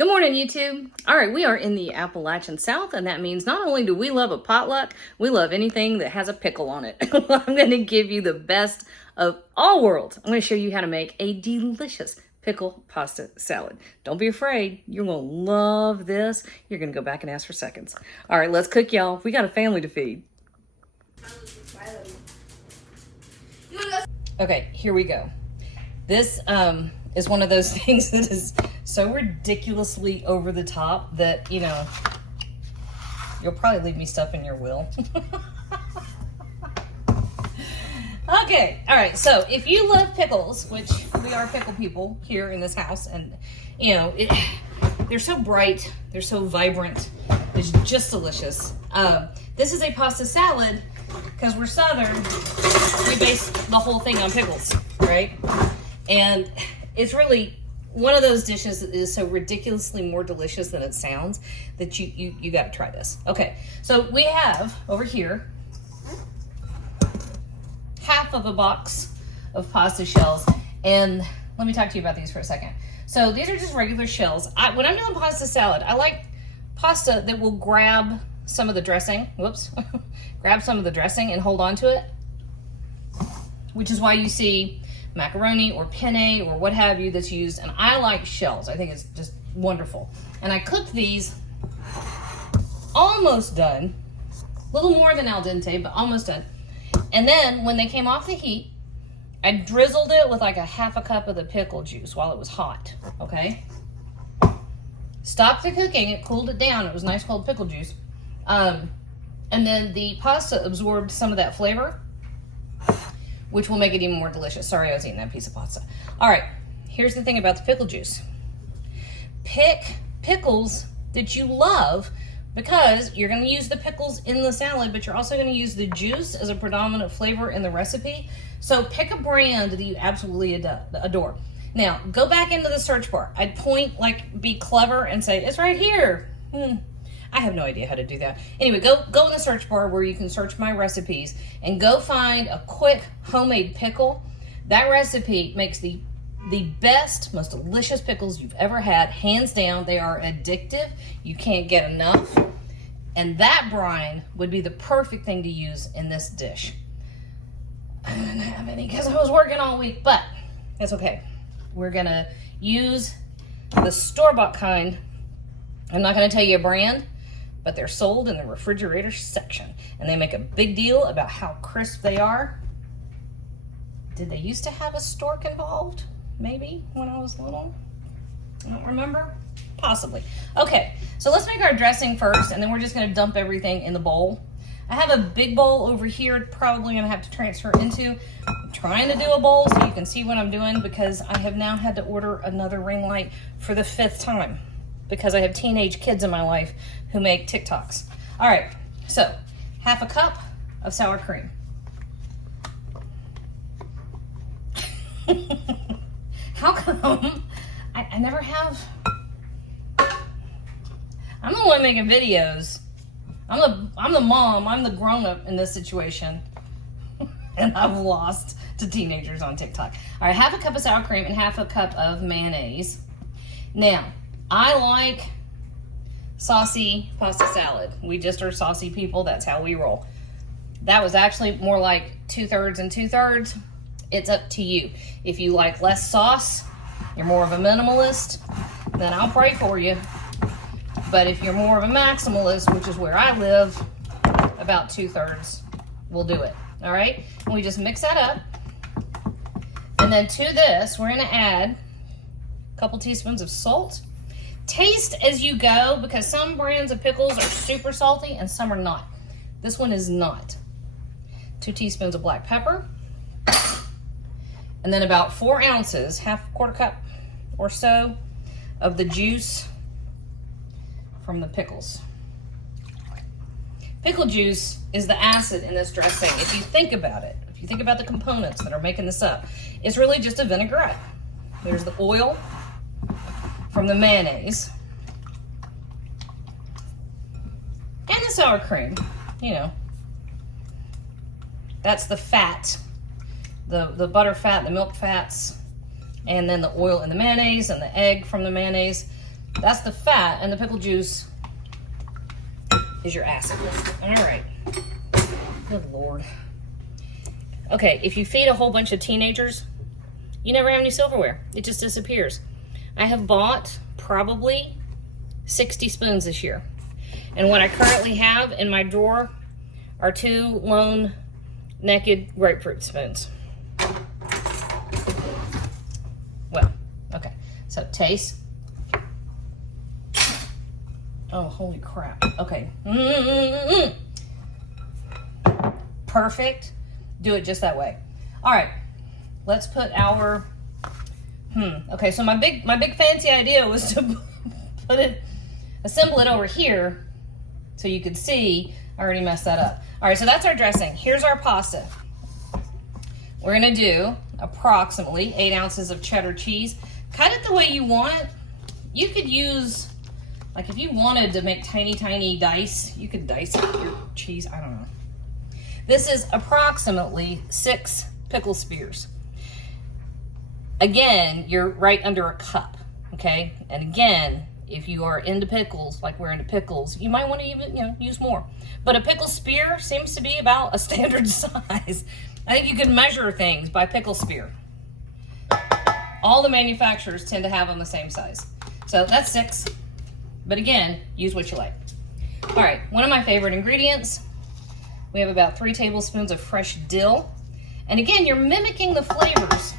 Good morning, YouTube. All right, we are in the Appalachian South, and that means not only do we love a potluck, we love anything that has a pickle on it. I'm going to give you the best of all worlds. I'm going to show you how to make a delicious pickle pasta salad. Don't be afraid. You're going to love this. You're going to go back and ask for seconds. All right, let's cook, y'all. We got a family to feed. Okay, here we go. This is one of those things that is so ridiculously over the top that, you know, you'll probably leave me stuff in your will. Okay, all right, so if you love pickles, which we are pickle people here in this house, and, you know, they're so bright, they're so vibrant, it's just delicious. This is a pasta salad, because we're Southern, we base the whole thing on pickles, right? And it's really one of those dishes that is so ridiculously more delicious than it sounds that you got to try this. Okay, so we have over here half of a box of pasta shells, and let me talk to you about these for a second. So these are just regular shells. When I'm doing pasta salad, I like pasta that will grab some of the dressing. Whoops, grab some of the dressing and hold on to it, which is why you see macaroni or penne or what have you that's used, and I like shells. I think it's just wonderful. And I cooked these almost done, a little more than al dente, but almost done. And then when they came off the heat, I drizzled it with like a half a cup of the pickle juice while it was hot, okay? Stopped the cooking, it cooled it down. It was nice cold pickle juice. And then the pasta absorbed some of that flavor, which will make it even more delicious. Sorry, I was eating that piece of pasta. All right, here's the thing about the pickle juice. Pick pickles that you love, because you're gonna use the pickles in the salad, but you're also gonna use the juice as a predominant flavor in the recipe. So pick a brand that you absolutely adore. Now, go back into the search bar. I'd point, like, be clever and say, it's right here. I have no idea how to do that. Anyway, go in the search bar where you can search my recipes and go find a quick homemade pickle. That recipe makes the best, most delicious pickles you've ever had. Hands down, they are addictive. You can't get enough. And that brine would be the perfect thing to use in this dish. I didn't have any because I was working all week, but it's okay. We're gonna use the store-bought kind. I'm not gonna tell you a brand, but they're sold in the refrigerator section, and they make a big deal about how crisp they are. Did they used to have a stork involved? Maybe when I was little. I don't remember. Possibly. Okay, so let's make our dressing first, and then we're just gonna dump everything in the bowl. I have a big bowl over here, probably gonna have to transfer into. I'm trying to do a bowl so you can see what I'm doing, because I have now had to order another ring light for the 5th time, because I have teenage kids in my life who make TikToks. All right, so half a cup of sour cream. How come I never have? I'm the one making videos. I'm the mom, I'm the grown-up in this situation. And I've lost to teenagers on TikTok. All right, half a cup of sour cream and half a cup of mayonnaise. Now, I like saucy pasta salad. We just are saucy people. That's how we roll. That was actually more like 2/3 and 2/3. It's up to you. If you like less sauce, you're more of a minimalist, then I'll pray for you. But if you're more of a maximalist, which is where I live, about 2/3 will do it. All right? And we just mix that up. And then to this, we're gonna add a couple teaspoons of salt. Taste as you go, because some brands of pickles are super salty and some are not. This one is not. 2 teaspoons of black pepper. And then about 4 ounces, quarter cup or so of the juice from the pickles. Pickle juice is the acid in this dressing. If you think about it, if you think about the components that are making this up, it's really just a vinaigrette. There's the oil from the mayonnaise and the sour cream. You know, that's the fat, the butter fat, the milk fats, and then the oil in the mayonnaise and the egg from the mayonnaise. That's the fat, and the pickle juice is your acid. All right. Good Lord. Okay, if you feed a whole bunch of teenagers, you never have any silverware. It just disappears. I have bought probably 60 spoons this year. And what I currently have in my drawer are 2 lone naked grapefruit spoons. Well, okay. So taste. Oh, holy crap. Okay. Perfect. Do it just that way. All right. Let's put our okay, so my big fancy idea was to assemble it over here so you could see. I already messed that up. All right, so that's our dressing. Here's our pasta. We're gonna do approximately 8 ounces of cheddar cheese. Cut it the way you want. You could use, like if you wanted to make tiny dice, you could dice your cheese, I don't know. This is approximately 6 pickle spears. Again, you're right under a cup, okay? And again, if you are into pickles, like we're into pickles, you might want to even, use more. But a pickle spear seems to be about a standard size. I think you can measure things by pickle spear. All the manufacturers tend to have them the same size. So that's 6. But again, use what you like. All right, one of my favorite ingredients, we have about 3 tablespoons of fresh dill. And again, you're mimicking the flavors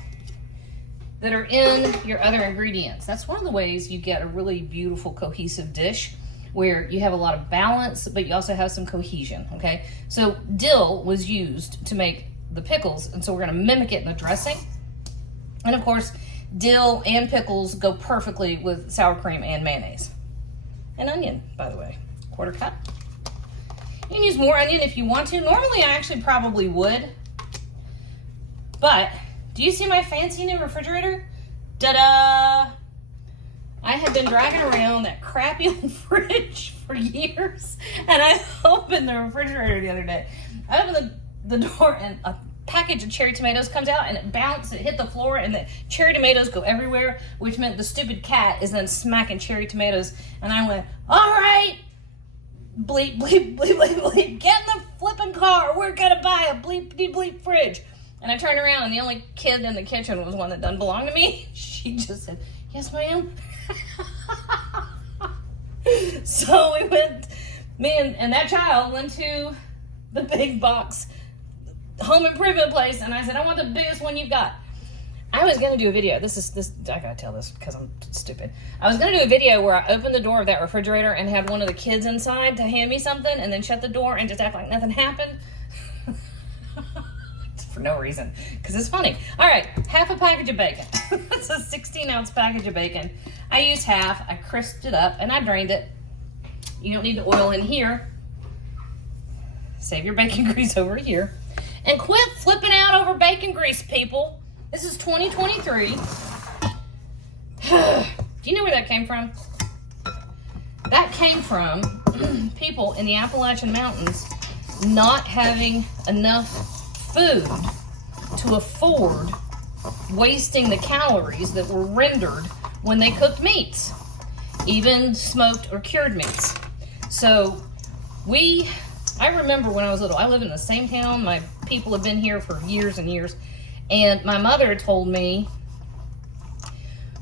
that are in your other ingredients. That's one of the ways you get a really beautiful cohesive dish where you have a lot of balance, but you also have some cohesion, okay? So dill was used to make the pickles, and so we're gonna mimic it in the dressing. And of course, dill and pickles go perfectly with sour cream and mayonnaise. And onion, by the way, 1/4 cup. You can use more onion if you want to. Normally, I actually probably would, but do you see my fancy new refrigerator? Ta-da! I have been dragging around that crappy old fridge for years, and I opened the refrigerator the other day. I opened the door, and a package of cherry tomatoes comes out, and it bounced, it hit the floor, and the cherry tomatoes go everywhere, which meant the stupid cat is then smacking cherry tomatoes, and I went, all right, bleep, bleep, bleep, bleep, bleep, get in the flipping car, we're gonna buy a bleep, bleep fridge. And I turned around, and the only kid in the kitchen was one that doesn't belong to me. She just said, yes, ma'am. So we went, me and that child went to the big box home improvement place, and I said, I want the biggest one you've got. I was going to do a video. I got to tell this because I'm stupid. I was going to do a video where I opened the door of that refrigerator and had one of the kids inside to hand me something and then shut the door and just act like nothing happened. For no reason, because it's funny. All right, half a package of bacon. It's a 16-ounce package of bacon. I used half, I crisped it up, and I drained it. You don't need the oil in here. Save your bacon grease over here. And quit flipping out over bacon grease, people. This is 2023. Do you know where that came from? That came from people in the Appalachian Mountains not having enough food to afford wasting the calories that were rendered when they cooked meats, even smoked or cured meats. So I remember when I was little, I live in the same town. My people have been here for years and years. And my mother told me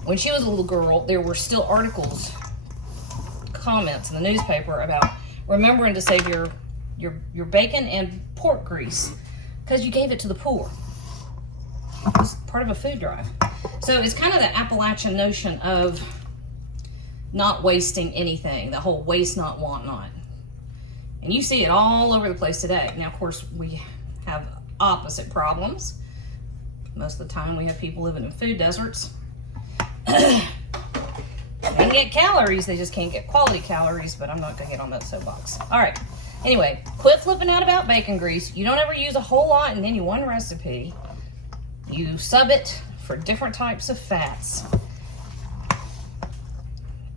when she was a little girl, there were still articles, comments in the newspaper about remembering to save your bacon and pork grease because you gave it to the poor. It was part of a food drive. So it's kind of the Appalachian notion of not wasting anything, the whole waste not, want not. And you see it all over the place today. Now, of course, we have opposite problems. Most of the time we have people living in food deserts. They can get calories, they just can't get quality calories, but I'm not gonna get on that soapbox. All right. Anyway, quit flipping out about bacon grease. You don't ever use a whole lot in any one recipe. You sub it for different types of fats.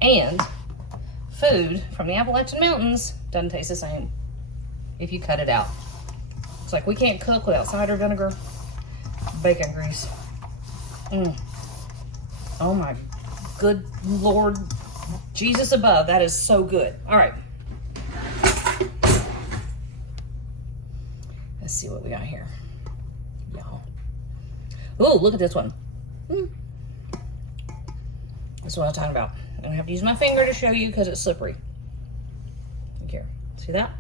And food from the Appalachian Mountains doesn't taste the same if you cut it out. It's like we can't cook without cider vinegar, bacon grease. Oh my good Lord Jesus above, that is so good. All right. Let's see what we got here. Y'all. Ooh, look at this one. That's what I'm talking about. I'm gonna have to use my finger to show you because it's slippery. Look here. See that?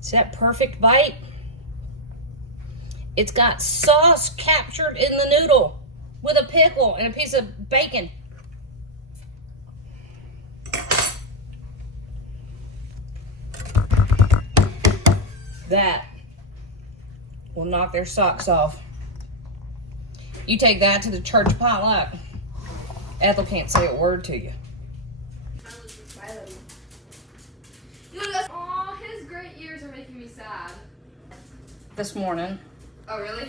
See that perfect bite? It's got sauce captured in the noodle with a pickle and a piece of bacon. That will knock their socks off. You take that to the church potluck. Ethel can't say a word to you. Aw, his great ears are making me sad. This morning. Oh, really?